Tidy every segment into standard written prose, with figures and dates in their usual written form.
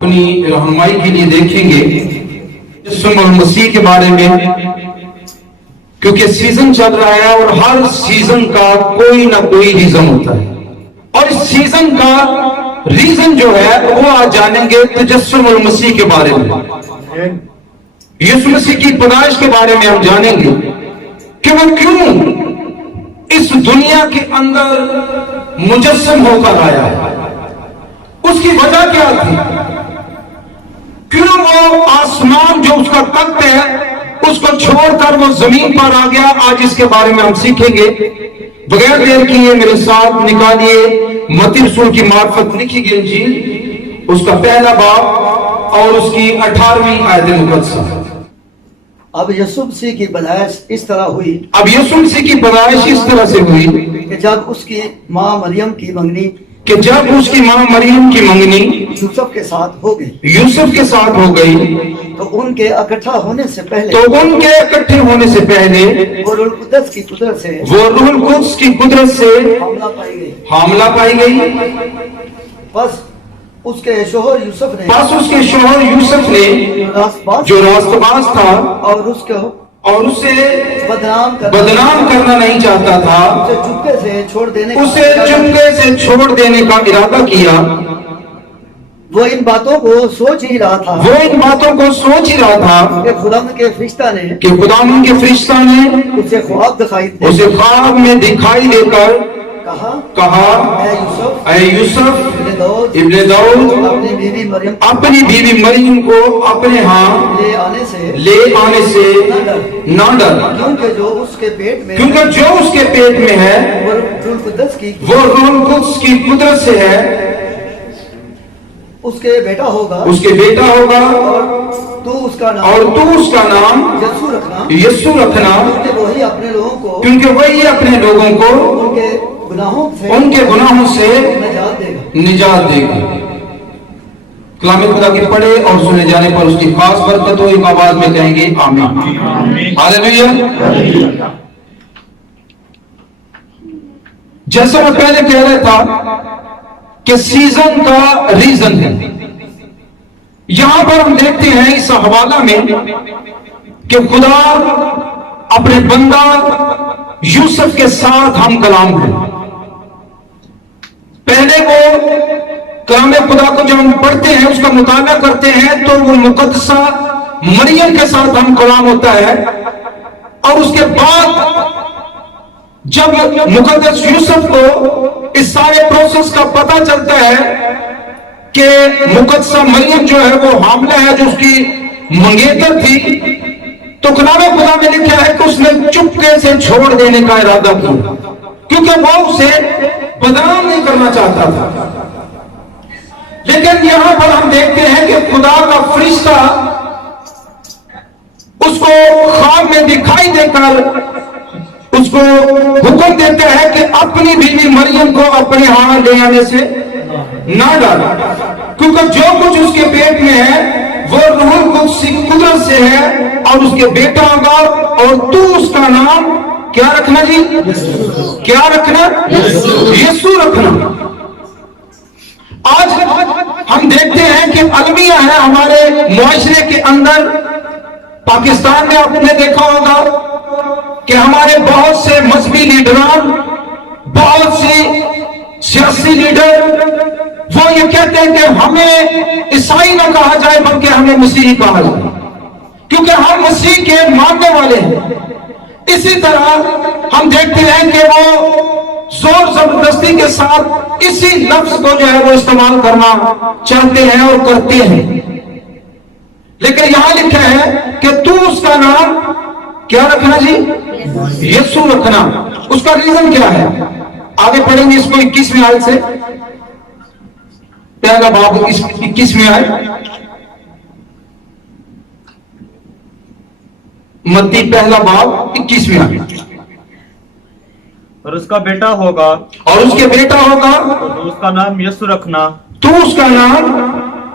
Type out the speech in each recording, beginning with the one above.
اپنی رہنمائی کے لیے دیکھیں گے یسوع مسیح کے بارے میں، کیونکہ سیزن چل رہا ہے اور ہر سیزن کا کوئی نہ کوئی ریزن ہوتا ہے، اور اس سیزن کا ریزن جو ہے وہ آج جانیں گے تجسم المسیح کے بارے میں، یسوع مسیح کی پیدائش کے بارے میں ہم جانیں گے کہ وہ کیوں اس دنیا کے اندر مجسم ہو کر آیا ہے، اس کی وجہ کیا تھی، کیوں وہ آسمان جو اس کا تخت ہے اس کو چھوڑ کر وہ زمین پر آ گیا۔ آج اس کے بارے میں ہم سیکھیں گے۔ بغیر دیر کیے میرے ساتھ نکالیے متی رسول کی معرفت لکھی گئی انجیل، اس کا پہلا باب اور اس کی 18ویں آیت مقدسہ۔ اب یسوع مسیح کی پیدائش اس طرح ہوئی اب یسوع مسیح کی پیدائش اس طرح سے ہوئی کہ جب اس کی ماں مریم کی منگنی کہ جب اس کی ماں مریم کی منگنی یوسف کے ساتھ ہو گئی یوسف کے ساتھ ہو گئی تو ان کے اکٹھا ہونے سے پہلے تو ان کے اکٹھے ہونے سے پہلے وہ روح القدس کی قدرت سے وہ روح القدس کی قدرت سے حاملہ پائی گئی۔ حاملہ پائی گئی۔ بس اس کے شوہر یوسف نے پس اس کے شوہر یوسف نے جو راست باز تھا اور اس کو اور اسے بدنام بدنام کرنا نہیں چاہتا تھا، اسے چپکے سے چھوڑ دینے کا اسے چپکے سے چھوڑ دینے کا ارادہ کیا۔ وہ ان باتوں کو سوچ ہی رہا تھا وہ ان باتوں کو سوچ ہی رہا تھا کہ خداوند کے فرشتہ نے کہ خداوند کے فرشتہ نے اسے خواب دکھائی دے اسے خواب میں دکھائی دے کر کہا، اے اے یوسف ابن داؤد، اپنی بیوی مریم اپنی بیوی مریم کو اپنے ہاں لے آنے سے نہ ڈر، کیونکہ جو اس کے پیٹ میں کیونکہ جو اس کے پیٹ میں ہے وہ روح القدس کی وہ روح القدس کی قدرت سے ہے، اس کے بیٹا ہوگا اس کے بیٹا ہوگا اور تو اس کا نام یسوع رکھنا، یسوع رکھنا، کیونکہ وہی اپنے لوگوں کو کیونکہ وہی اپنے لوگوں کو ان کے گناہوں سے نجات نجات دے گا۔ کلام خدا کی پڑھے اور سنے جانے پر اس کی خاص برکت ہو، ایک آواز میں کہیں گے آمین۔ ہاللیلویہ۔ جیسا میں پہلے کہہ رہا تھا کہ سیزن کا ریزن ہے، یہاں پر ہم دیکھتے ہیں اس حوالہ میں کہ خدا اپنے بندہ یوسف کے ساتھ ہم کلام ہے۔ پہلے وہ کلام خدا کو جب ہم پڑھتے ہیں، اس کا مطالعہ کرتے ہیں، تو وہ مقدسہ مریم کے ساتھ ہم کلام ہوتا ہے، اور اس کے بعد جب مقدس یوسف کو اس سارے پروسیس کا پتہ چلتا ہے کہ مقدسہ مریم جو ہے وہ حاملہ ہے، جو اس کی منگیتر تھی، تو کلام خدا میں لکھا ہے کہ اس نے چپکے سے چھوڑ دینے کا ارادہ کیا، کیونکہ وہ اسے بدنام نہیں کرنا چاہتا تھا۔ لیکن یہاں پر ہم دیکھتے ہیں کہ خدا کا فرشتہ اس کو خواب میں دکھائی دے کر اس کو حکم دیتا ہے کہ اپنی بیوی مریم کو اپنے ہاں لے آنے سے نہ ڈر، کیونکہ جو کچھ اس کے پیٹ میں ہے وہ روح القدس کی قدرت سے ہے، اور اس کے بیٹا ہوگا، اور تو اس کا نام کیا رکھنا جی؟ کیا رکھنا؟ یسوع رکھنا۔ آج ہم دیکھتے ہیں کہ المیہ ہے ہمارے معاشرے کے اندر، پاکستان میں آپ نے دیکھا ہوگا کہ ہمارے بہت سے مذہبی لیڈران، بہت سے سیاسی لیڈر، وہ یہ کہتے ہیں کہ ہمیں عیسائی نہ کہا جائے بلکہ ہمیں مسیحی کہا جائے، کیونکہ ہم مسیح کے ماننے والے ہیں۔ اسی طرح ہم دیکھتے ہیں کہ وہ زور زبردستی کے ساتھ اسی لفظ کو جو ہے وہ استعمال کرنا چاہتے ہیں اور کرتے ہیں، لیکن یہاں لکھا ہے کہ تو اس کا نام کیا رکھنا جی؟ یسوع رکھنا۔ اس کا ریزن کیا ہے؟ آگے پڑھیں گے اس کو 21ویں آیت سے، پہلا باب 21ویں آیت، متی پہلا باب 21ویں آیت۔ اور اس کا بیٹا ہوگا اور اس کے بیٹا ہوگا تو اس کا نام یسوع رکھنا، تو اس کا نام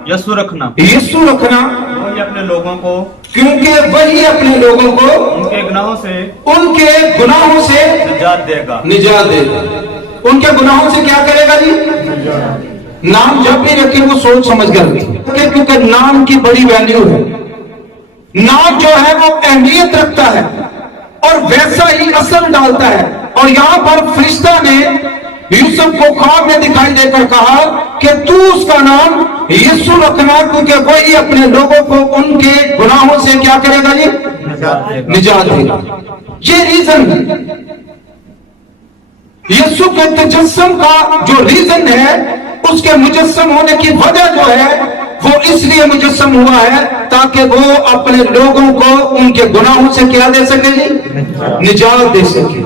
یسوع رکھنا، یسوع رکھنا، وہی اپنے لوگوں کو کیونکہ وہی اپنے لوگوں کو ان کے گناہوں سے نجات دے گا۔ ان کے گناہوں سے کیا کرے گا جی؟ नाम जब भी रखे वो सोच समझ कर रखे, क्योंकि नाम की बड़ी वैल्यू है। नाम जो है वो अहमियत रखता है और वैसा ही असर डालता है। और यहां पर फरिश्ता ने यूसुफ को ख्वाब में दिखाई देकर कहा कि तू उसका नाम यीशु रखना, क्योंकि वही अपने लोगों को उनके गुनाहों से क्या करेगा जी? निजात देगा। ये रीजन है, यीशु के तजस्सुम का जो रीजन है, उसके मुजस्सम होने की वजह जो है वो इसलिए मुजस्सम हुआ है ताकि वो अपने लोगों को उनके गुनाहों से क्या दे सके जी? निजात दे सके।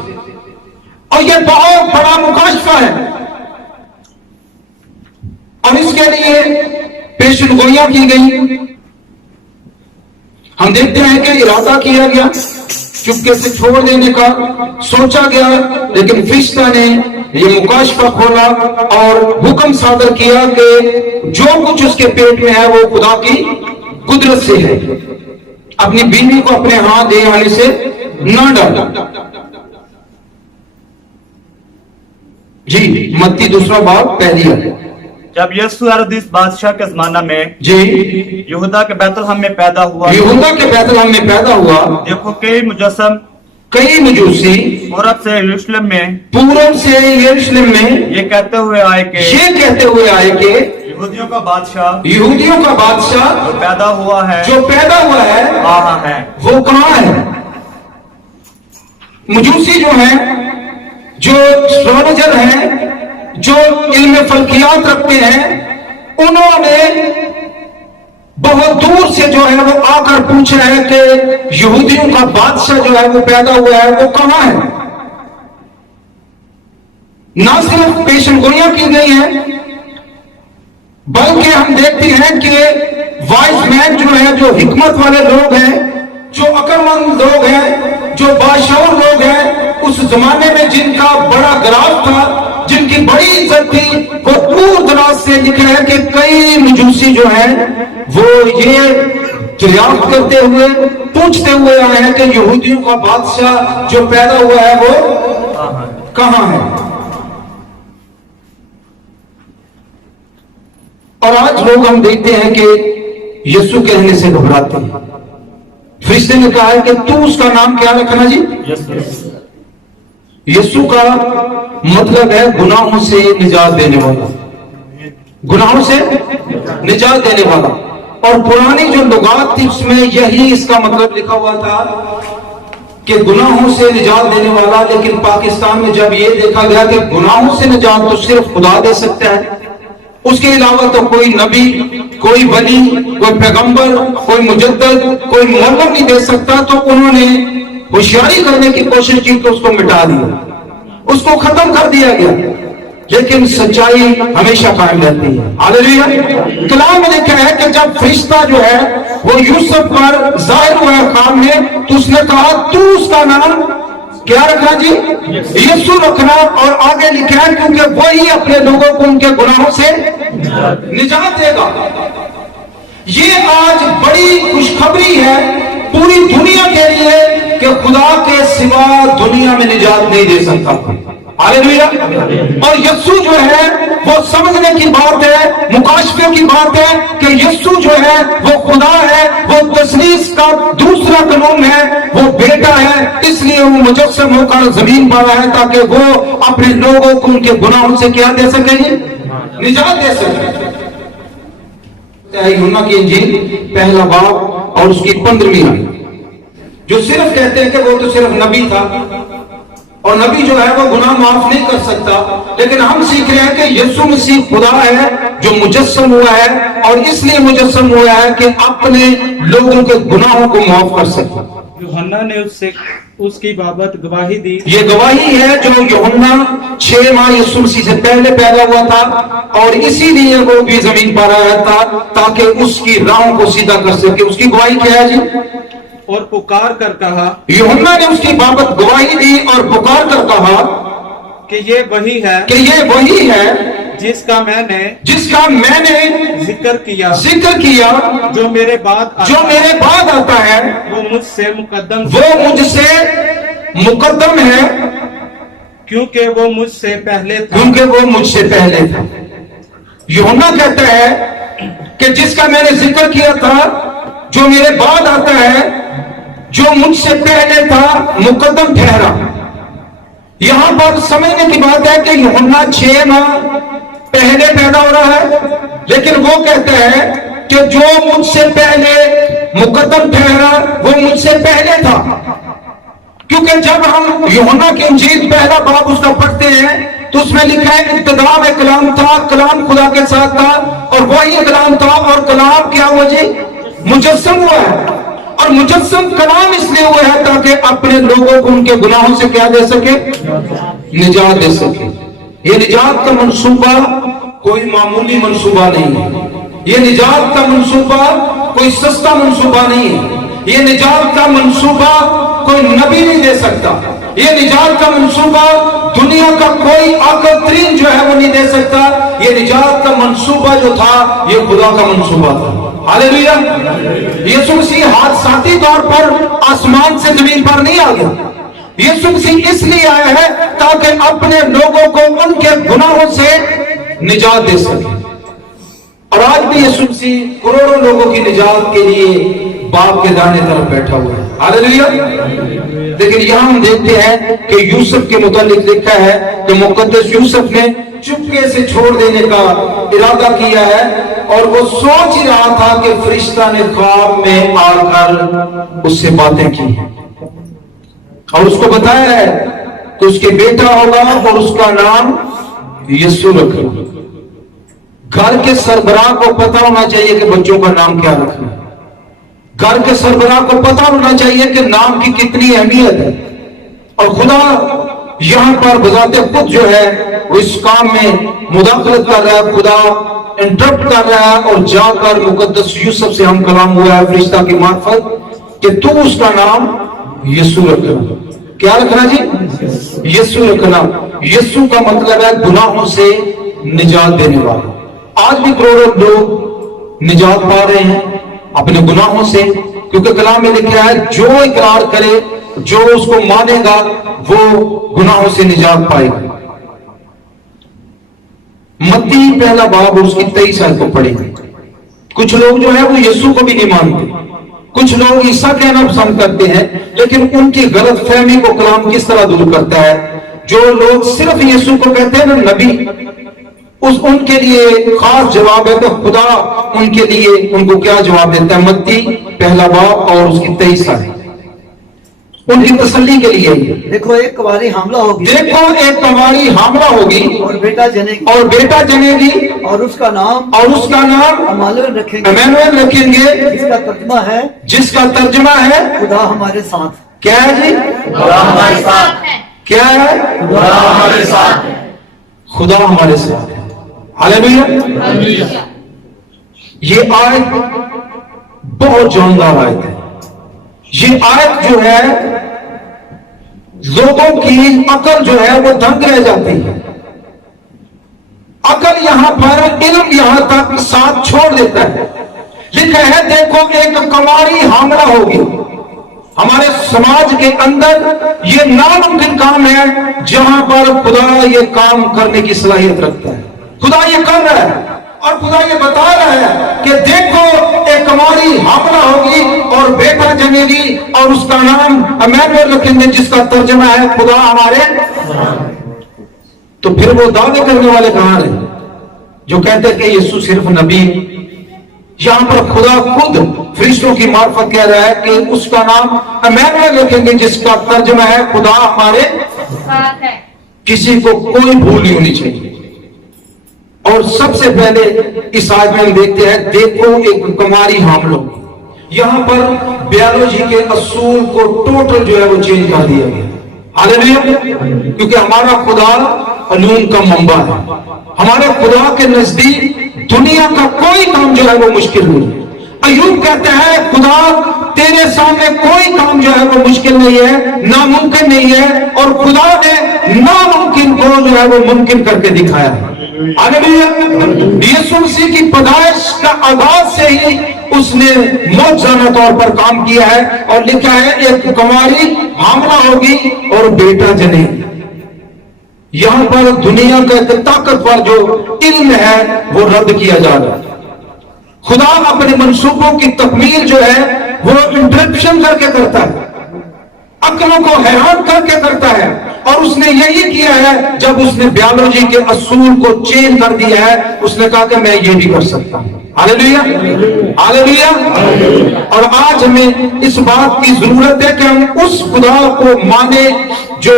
और ये बहुत बड़ा मुकाशफा है और इसके लिए पेशन गोइयां की गई। हम देखते हैं कि इरादा किया गया, चुपके से छोड़ देने का सोचा गया, लेकिन फरिश्ता ने ये मुकाशफा खोला और हुक्म सादर किया कि जो कुछ उसके पेट में है वो खुदा की कुदरत से है। अपनी बीवी को अपने हाथ दे आने से न डाला। जी मत्ती 2 बाब पहली है। जब यीशु हेरोदेस बादशाह के जमाना में जी यहूदा के बैतलहम में पैदा हुआ, यहूदा के बैतलहम में पैदा हुआ, देखो कई मुजस्सम कई मजूसी पूरब से यरूशलेम में पूरब से यरूशलेम में ये कहते हुए आए कि यहूदियों का बादशाह जो पैदा हुआ है कहाँ है? वो कहाँ है? मजूसी जो है, जो एस्ट्रोलॉजर हैं, जो इल्म फल्कियात रखते हैं, उन्होंने बहुत दूर से जो है वो आकर पूछ रहे हैं कि यहूदियों का बादशाह जो है वो पैदा हुआ है, वो कहां है? ना सिर्फ पेशन गोइयां की गई है, बल्कि हम देखते हैं कि वाइस मैन जो है, जो हिकमत वाले लोग हैं, जो अक्लमंद लोग हैं, जो बाशऊर लोग हैं, उस जमाने में जिनका बड़ा ग्राफ था, जिनकी बड़ी इज्जत थी, वो दूर दराज से लिखे हैं कि कई मजूसी जो हैं वो ये दरियाफ्त करते हुए पूछते हुए आए हैं कि यहूदियों का बादशाह जो पैदा हुआ है वो कहां है? और आज लोग हम देखते हैं कि यीशु कहने से घबराते हैं। फरिश्ते ने कहा है कि तू उसका नाम क्या रखना जी? यीशु का मतलब है गुनाहों से निजात देने वाला, गुनाहों से निजात देने वाला। और पुरानी जो लुगात थी उसमें यही इसका मतलब लिखा हुआ था कि गुनाहों से निजात देने वाला। लेकिन पाकिस्तान में जब ये देखा गया कि गुनाहों से निजात तो सिर्फ खुदा दे सकता है, उसके अलावा तो कोई नबी, कोई वली, कोई पैगंबर, कोई मुजद्दिद, कोई मुअल्लिम नहीं दे सकता, तो उन्होंने होशियारी करने की कोशिश की तो उसको मिटा दिया, उसको खत्म कर दिया गया। लेकिन सच्चाई हमेशा कायम रहती है। हालेलुया। कलाम में लिखा है कि जब फरिश्ता जो है वो यूसुफ पर जाहिर हुआ ख्वाब में, तो उसने कहा तू उसका नाम क्या रखना जी? यीशु रखना। और आगे लिखा है क्योंकि वही अपने लोगों को उनके गुनाहों से निजात देगा। ये आज बड़ी खुशखबरी है पूरी दुनिया के लिए कि खुदा के सिवा दुनिया में निजात नहीं दे सकता। हालेलुया। और यीशु जो है वो समझने की बात है, मुकाशफे की बात है कि यीशु जो है वो खुदा है, वो तस्लीस का दूसरा कानून है, वो बेटा है, इसलिए वो मुजस्सम होकर जमीन पर आया ताकि वो अपने लोगों को उनके गुनाहों से क्या दे सके? निजात दे सके। यूहन्ना की इंजील पहला बाब और उसकी 15वीं आयत, जो सिर्फ कहते हैं कि वो तो सिर्फ नबी था और नबी जो है वो गुनाह माफ नहीं कर सकता, लेकिन हम सीख रहे हैं कि यीशु मसीह खुदा है जो मुजस्सम हुआ है और इसलिए मुजस्सम हुआ है कि अपने लोगों के गुनाहों को माफ कर सके। यूहन्ना ने उसकी बाबत गवाही दी। ये गवाही है जो यूहन्ना 6 माह यीशु मसीह से पहले पैदा हुआ था और इसीलिए वो भी जमीन पर आया था ताकि उसकी राहों को सीधा कर सके। उसकी गवाही क्या है जी? और पुकार कर कहा, यूहन्ना ने उसकी बाबत गवाही दी और पुकार कर कहा कि ये वही है जिसका मैंने जिक्र किया जो मेरे बाद आता है, वो मुझसे मुकद्दम है क्योंकि वो मुझसे पहले था। यूहन्ना कहता है कि जिसका मैंने जिक्र किया था, जो मेरे बाद आता है, जो मुझसे पहले था, मुकद्दम ठहरा। यहां पर समझने की बात है कि यूहन्ना 6 माह पहले पैदा हो रहा है, लेकिन वो कहता है कि जो मुझसे पहले मुकद्दम ठहरा वो मुझसे पहले था। क्योंकि जब हम यूहन्ना की इंजील पहला बाब उसका पढ़ते हैं तो उसमें लिखा है इब्तिदा में कलाम था, कलाम खुदा के साथ था और वही कलाम था और कलाम क्या हुआ जी? मुजस्सम हुआ है। और मुजस्सम कलाम इसलिए हुआ है ताकि अपने लोगों को उनके गुनाहों से क्या दे सके? निजात दे सके। ये निजात का मंसूबा कोई मामूली मंसूबा नहीं है। ये निजात का मंसूबा कोई सस्ता मंसूबा नहीं है। ये निजात का मंसूबा कोई नबी नहीं दे सकता। ये निजात का मंसूबा दुनिया का कोई अक्ल तरीन जो है वो नहीं दे सकता। ये निजात का मंसूबा जो था ये खुदा का मंसूबा था। हालेलुया। यीशु मसीह हादसाती तौर पर आसमान से जमीन पर नहीं आ गया। यीशु मसीह इसलिए आया है ताकि अपने लोगों को उनके गुनाहों से निजात दे सके। और आज भी यीशु मसीह करोड़ों लोगों की निजात के लिए बाप के दाहिने तरफ बैठा हुआ है। हालेलुया। लेकिन यहां हम देखते हैं कि यूसुफ के मुतालिक लिखा है कि मुकद्दस यूसुफ ने चुपके से छोड़ देने का इरादा किया है और वो सोच ही रहा था कि फरिश्ता ने ख्वाब में आकर उससे बातें की और उसको बताया है कि उसके बेटा होगा और उसका नाम यीशु रखना। घर के सरबराह को पता होना चाहिए कि बच्चों का नाम क्या रखना है। घर के सरबराह को पता होना चाहिए कि नाम की कितनी अहमियत है। और खुदा यहां पर बजाते खुद जो है वो इस काम में मुदाखलत कर रहा है। खुदा इंटरप्ट कर रहा है और जाकर मुकद्दस यूसुफ से हम कलाम हुआ है फरिश्ता की मार्फत कि तू उसका नाम यीशु रखना। क्या रखना जी? यीशु रखना। यीशु का मतलब है गुनाहों से निजात देने वाला। आज भी करोड़ों लोग निजात पा रहे हैं अपने गुनाहों से, क्योंकि कलाम में लिखा है जो इकरार करे, जो उसको मानेगा वो गुनाहों से निजात पाएगा। मत्ती पहला बाब और उसकी 23 आयत को पढ़ेंगे। कुछ लोग जो है वो यीशु को भी नहीं मानते, कुछ लोग ईसा कहना पसंद करते हैं, लेकिन उनकी गलत फहमी को कलाम किस तरह दूर करता है। जो लोग सिर्फ यीशु को कहते हैं ना नबी, उनके लिए खास जवाब है तो खुदा उनके लिए उनको क्या जवाब देता है? मत्ती पहला बाब और उसकी 23 आयत उनकी तसल्ली के लिए। देखो एक कुंवारी हामला होगी, देखो एक कुंवारी हामला होगी और बेटा जनेगी, और बेटा जनेगी और उसका नाम अमानुएल रखेंगे, अमानुएल रखेंगे, जिसका तर्जुमा है खुदा हमारे साथ। क्या है जी? खुदा हमारे साथ है। क्या है? खुदा हमारे साथ है। खुदा हमारे साथ है। हालेलुया। ये आयत बहुत जानदार आयत है। ये आयत जो है लोगों की अकल जो है वो दंग रह जाती है। अकल यहां पर इल्म यहां तक साथ छोड़ देता है। लिखा है देखो एक कुंवारी हामला होगी। हमारे समाज के अंदर ये नामुमकिन काम है जहां पर खुदा ये काम करने की सलाहियत रखता है। खुदा ये कर रहा है और खुदा ये बता रहा है कि देखो एक कुंवारी हामला होगी और बेटा जनेगी और उसका नाम अमानुएल रखेंगे, जिसका तर्जुमा है खुदा हमारे। तो फिर वो दावे करने वाले कहां रहे जो कहते हैं कि यीशु सिर्फ नबी? यहां पर खुदा खुद फरिश्तों की मार्फत कह रहा है कि उसका नाम अमानुएल रखेंगे, जिसका तर्जुमा है खुदा हमारे साथ है। किसी को कोई भूल नहीं होनी चाहिए। और सबसे पहले इस आयत में हम देखते हैं देखो एक कुंवारी हामला होगी। यहां पर बायोलॉजी के असूल को टोटल जो है वो चेंज कर दिया गया। हालेलुया। क्योंकि हमारा खुदा अनून का मंबा है। हमारे खुदा के नजदीक दुनिया का कोई काम जो है वो मुश्किल नहीं। अय्यूब कहते हैं खुदा तेरे सामने कोई काम जो है वो मुश्किल नहीं है, नामुमकिन नहीं है, और खुदा ने नामुमकिन को जो है वो मुमकिन करके दिखाया है। यीशु मसीह की पैदाइश का आगाज से ही उसने मौजूदा तौर पर काम किया है और लिखा है एक कुंवारी हामला होगी और बेटा जनेगी। यहां पर दुनिया का एक ताकतवर जो इल्म है वो रद्द किया जा रहा है। खुदा अपने मंसूबों की तकमील जो है वो इंटरप्शन करके करता है, अक्लों को हैरान करके करता है। और उसने यही किया है जब उसने बायोलॉजी के असूल को चेंज कर दिया है, उसने कहा कि मैं ये भी कर सकता हूं। Hallelujah, hallelujah. और आज हमें इस बात की जरूरत है कि हम उस खुदा को माने जो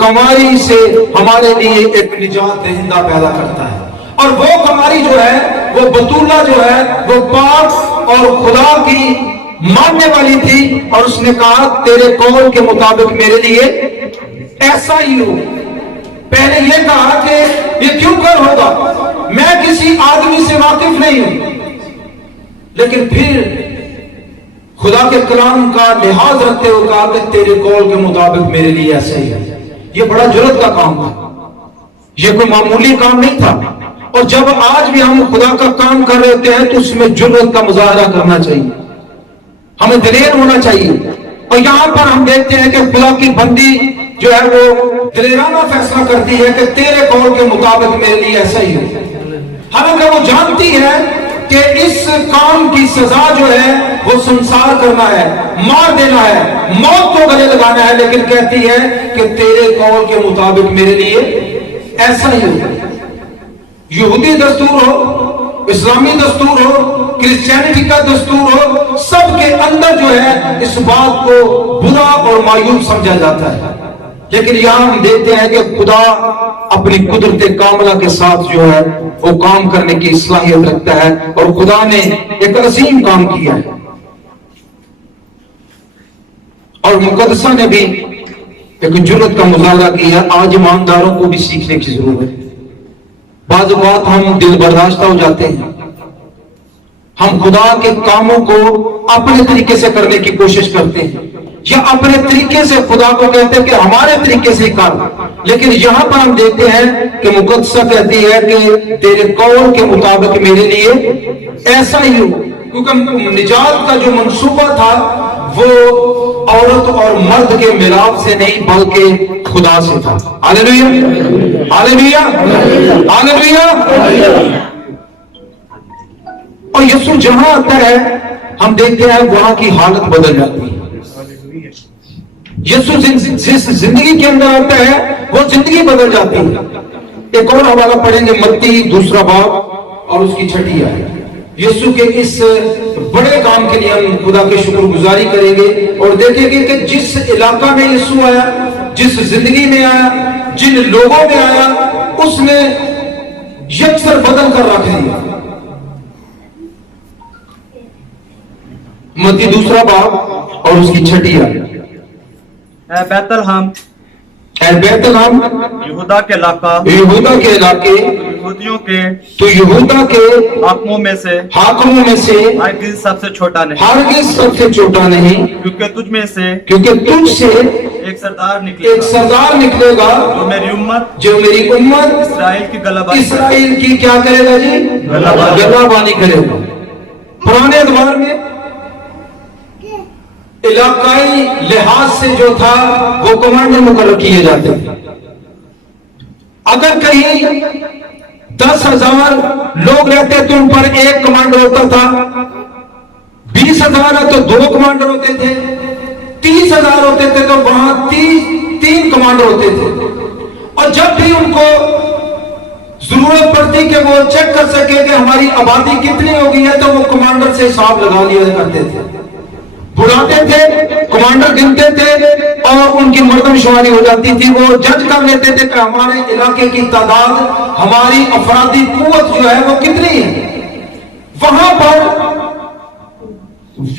कमारी से हमारे लिए एक निजात दहिंदा पैदा करता है। और वो कमारी जो है, वो बतूला जो है, वो पाक और खुदा की मानने वाली थी। और उसने कहा तेरे कौल के मुताबिक मेरे लिए ऐसा ही हो। पहले ये कहा कि ये क्यों कर होगा, मैं किसी आदमी से वाकिफ नहीं हूं। लेकिन फिर खुदा के कलाम का लिहाज रखते हुए कहा कि तेरे कौल के मुताबिक मेरे लिए ऐसा ही है। ये बड़ा जुर्रत का काम था, ये कोई मामूली काम नहीं था। और जब आज भी हम खुदा का काम कर रहे होते हैं तो उसमें जुर्रत का मुजाहरा करना चाहिए, हमें दिलेर होना चाहिए। और यहां पर हम देखते हैं कि खुदा की बंदी जो है वो दिलेराना फैसला करती है कि तेरे कौल के मुताबिक मेरे लिए ऐसा ही हो। हालांकि वो जानती है कि इस काम की सजा जो है वो संसार करना है, मार देना है, मौत को गले लगाना है, लेकिन कहती है कि तेरे कौल के मुताबिक मेरे लिए ऐसा ही हो। यहूदी दस्तूर हो, इस्लामी दस्तूर हो, क्रिश्चियनिटी का दस्तूर हो, सबके अंदर जो है इस बात को बुरा और मायूब समझा जाता है। लेकिन यहां हम देखते हैं कि खुदा अपनी कुदरत कामला के साथ जो है वो काम करने की सलाहियत रखता है। और खुदा ने एक अजीम काम किया है। और मुकद्दसा ने भी एक जुर्रत का मुजाहरा किया। आज ईमानदारों को भी सीखने की जरूरत है। बाज़ बात हम दिल बर्दाश्ता हो जाते हैं, हम खुदा के कामों को अपने तरीके से करने की कोशिश करते हैं, या अपने तरीके से खुदा को कहते हैं कि हमारे तरीके से कर। लेकिन यहां पर हम देखते हैं कि मुकद्दसा कहती है कि तेरे कौल के मुताबिक मेरे लिए ऐसा ही हो। क्योंकि निजात का जो मंसूबा था वो औरत और मर्द के मिलाप से नहीं बल्कि खुदा से था। Hallelujah, hallelujah, hallelujah. और यीशु जहां आता है हम देखते हैं वहां की हालत बदल जाती है। यीशु जिस जिंदगी के अंदर आता है वो जिंदगी बदल जाती है। एक और हवाला पढ़ेंगे, मत्ती 2 बाब और उसकी 6 आयत। यीशु के इस बड़े काम के लिए हम खुदा की शुक्रगुजारी करेंगे और देखेंगे कि जिस इलाका में यीशु आया, जिस जिंदगी में आया, जिन लोगों में आया, उसने यकसर बदल कर रख दिया। मत्ती 2 बाब और उसकी 6 आयत। बैतलहम बैतलहम यहूदा के इलाका, यहूदा के इलाके, यहूदियों के तो यहूदा के हाकिमों में से हरगिज़ सबसे छोटा नहीं, हरगिज़ सबसे छोटा नहीं। क्योंकि तुझ में से क्योंकि तुझ से एक सरदार निकलेगा जो मेरी उम्मत इस्राइल की क्या करेगा जी, गलाबानी करेगा। पुराने दौर में इलाकाई लिहाज से जो था वो कमांडर मुकर्रर किए जाते थे। अगर कहीं 10,000 लोग रहते तो उन पर 1 कमांडर होता था, 20,000 है तो 2 कमांडर होते थे, 30,000 होते थे तो वहां 3 कमांडर होते थे। और जब भी उनको जरूरत पड़ती कि वो चेक कर सके कि हमारी आबादी कितनी हो गई है तो वो कमांडर से हिसाब लगा लिया करते थे, बुलाते थे, कमांडर गिनते थे और उनकी मर्दमशुमारी हो जाती थी। वो जज कर लेते थे कि हमारे इलाके की तादाद, हमारी अफरादी कुव्वत जो है वो कितनी है। वहां पर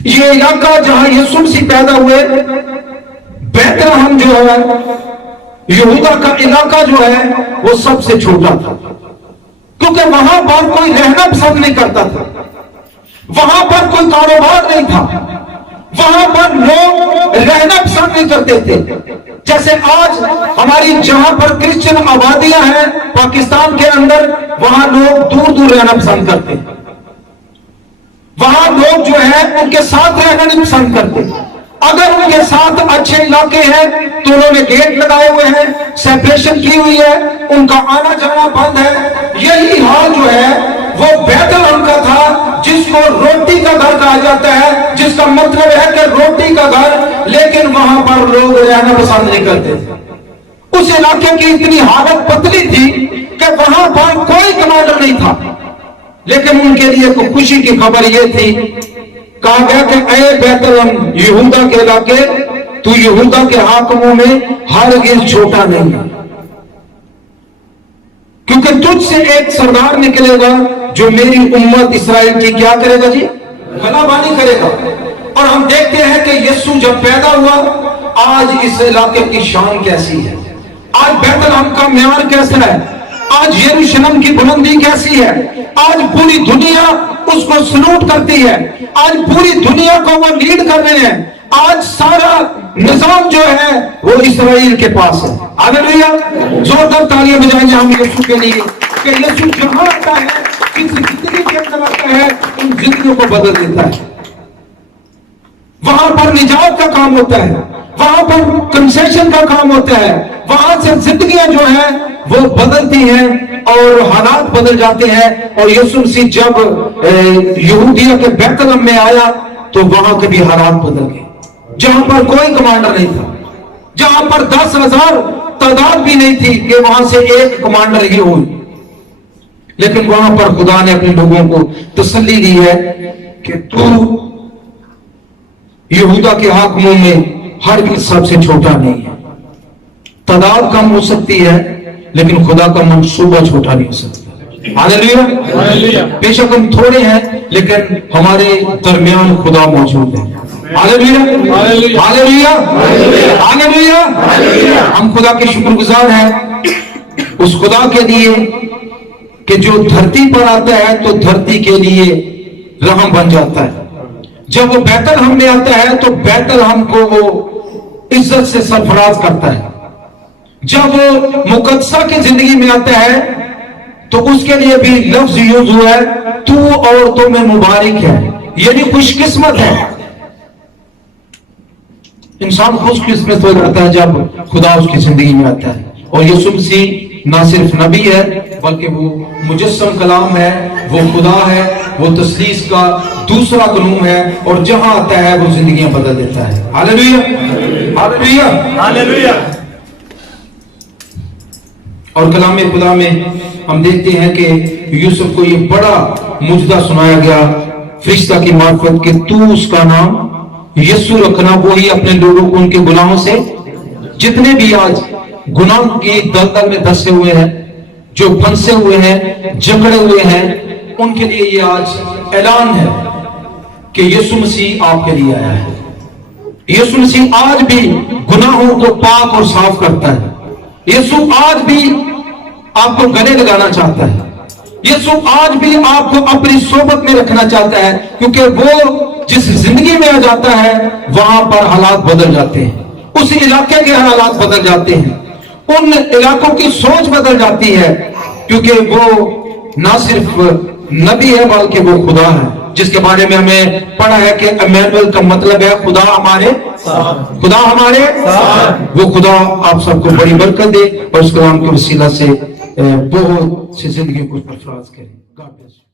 ये इलाका जहां यीशु मसीह पैदा हुए, बैतलहम जो है यहूदा का इलाका जो है वो सबसे छोटा था, क्योंकि वहां पर कोई रहना पसंद नहीं करता था, वहां पर कोई कारोबार नहीं था, वहां पर लोग रहना पसंद नहीं करते थे। जैसे आज हमारी जहां पर क्रिश्चियन आबादियां हैं पाकिस्तान के अंदर, वहां लोग दूर दूर रहना पसंद करते हैं, वहां लोग जो है उनके साथ रहना नहीं पसंद करते। अगर उनके साथ अच्छे इलाके हैं तो उन्होंने गेट लगाए हुए हैं, सेपरेशन की हुई है, उनका आना जाना बंद है। यही हाल जो है वो बैतलहम का था, जिसको रोटी का घर कहा जाता है, जिसका मतलब है कि रोटी का घर, लेकिन वहां पर लोग रहना पसंद नहीं करते। उस इलाके की इतनी हालत पतली थी कि वहां पर कोई कमांडर नहीं था, लेकिन उनके लिए को खुशी की खबर यह थी, कहा गया कि ऐ बैतलहम यहूदा के इलाके, तू यहूदा के हाकिमों में हरगिज़ छोटा नहीं है, क्योंकि तुझसे एक सरदार निकलेगा जो मेरी उम्मत इस्राएल की क्या करेगा जी, भलाबानी करेगा। और हम देखते हैं कि यीशु जब पैदा हुआ, आज इस इलाके की शान कैसी है, आज बैतलहम का म्यार कैसा है, आज यरूशलेम की बुलंदी कैसी है, आज पूरी दुनिया उसको सलूट करती है, आज पूरी दुनिया को वो लीड कर रहे हैं, आज सारा निजाम जो है वो इस्राएल के पास है। हालेलुया, जोरदार तालियां बजाएंगे हम यीशु के लिए कि यीशु जहां आता है, किस जिंदगी के अंदर आता है, उन जिंदगियों को बदल देता है। वहां पर निजात का काम होता है, वहां पर कंसेशन का काम होता है, वहां से जिंदगियां जो है वो बदलती हैं और हालात बदल जाते हैं। और यीशु मसीह जब यहूदिया के बैतलहम में आया तो वहां के भी हालात बदल गए। जहां पर कोई कमांडर नहीं था, जहां पर 10,000 तादाद भी नहीं थी कि वहां से एक कमांडर ही हो, लेकिन वहां पर खुदा ने अपने लोगों को तसल्ली दी है कि तू यहूदा के हाकिमों में हर भी सबसे छोटा नहीं है। तादाद कम हो सकती है, लेकिन खुदा का मंसूबा छोटा नहीं हो सकता। हालेलुया, बेशक हम थोड़े हैं, लेकिन हमारे दरमियान खुदा मौजूद है। Hallelujah, hallelujah, hallelujah. हम खुदा के शुक्रगुजार हैं उस खुदा के लिए कि जो धरती पर आता है तो धरती के लिए रहम बन जाता है। जब वो बैतलहम में आता है तो बैतलहम को वो इज्जत से सरफराज करता है। जब वो मुकद्दसा की जिंदगी में आता है तो उसके लिए भी लफ्ज यूज हुआ है, तू औरतों में मुबारक है, यानी खुशकिस्मत है। इंसान खुशकिस्मत हो जाता है जब खुदा उसकी जिंदगी में आता है। और यीशु मसीह ना सिर्फ नबी है, बल्कि वो मुजस्सम कलाम है, वो खुदा है, वो तस्लीस का दूसरा कानून है, और जहां आता है वो जिंदगियां बदल देता है। Hallelujah, hallelujah, hallelujah. और कलाम खुदा में हम देखते हैं कि यूसुफ को ये बड़ा मुजदा सुनाया गया फरिश्ता की मार्फत कि तू उसका नाम यीशु रखना, वो ही अपने लोगों को उनके गुनाहों से, जितने भी आज गुनाह की दलदल में धंसे हुए हैं, जो फंसे हुए हैं, जकड़े हुए हैं, उनके लिए ये आज ऐलान है कि यीशु मसीह आपके लिए आया है। यीशु मसीह आज भी गुनाहों को पाक और साफ करता है। यीशु आज भी आपको गले लगाना चाहता है। यीशु आज भी आपको अपनी सोबत में रखना चाहता है, क्योंकि वो जिस जिंदगी में आ जाता है वहां पर हालात बदल जाते हैं, उस इलाके के हालात बदल जाते हैं, उन इलाकों की सोच बदल जाती है, क्योंकि वो ना सिर्फ नबी है बल्कि वो खुदा है, जिसके बारे में हमें पढ़ा है कि इम्मानुएल का मतलब है खुदा हमारे साथ। खुदा हमारे साथ। वो खुदा आप सबको बड़ी बरकत दे और उस कलाम के वसीला से बहुत सी जिंदगी को सरफराज करे। God bless you.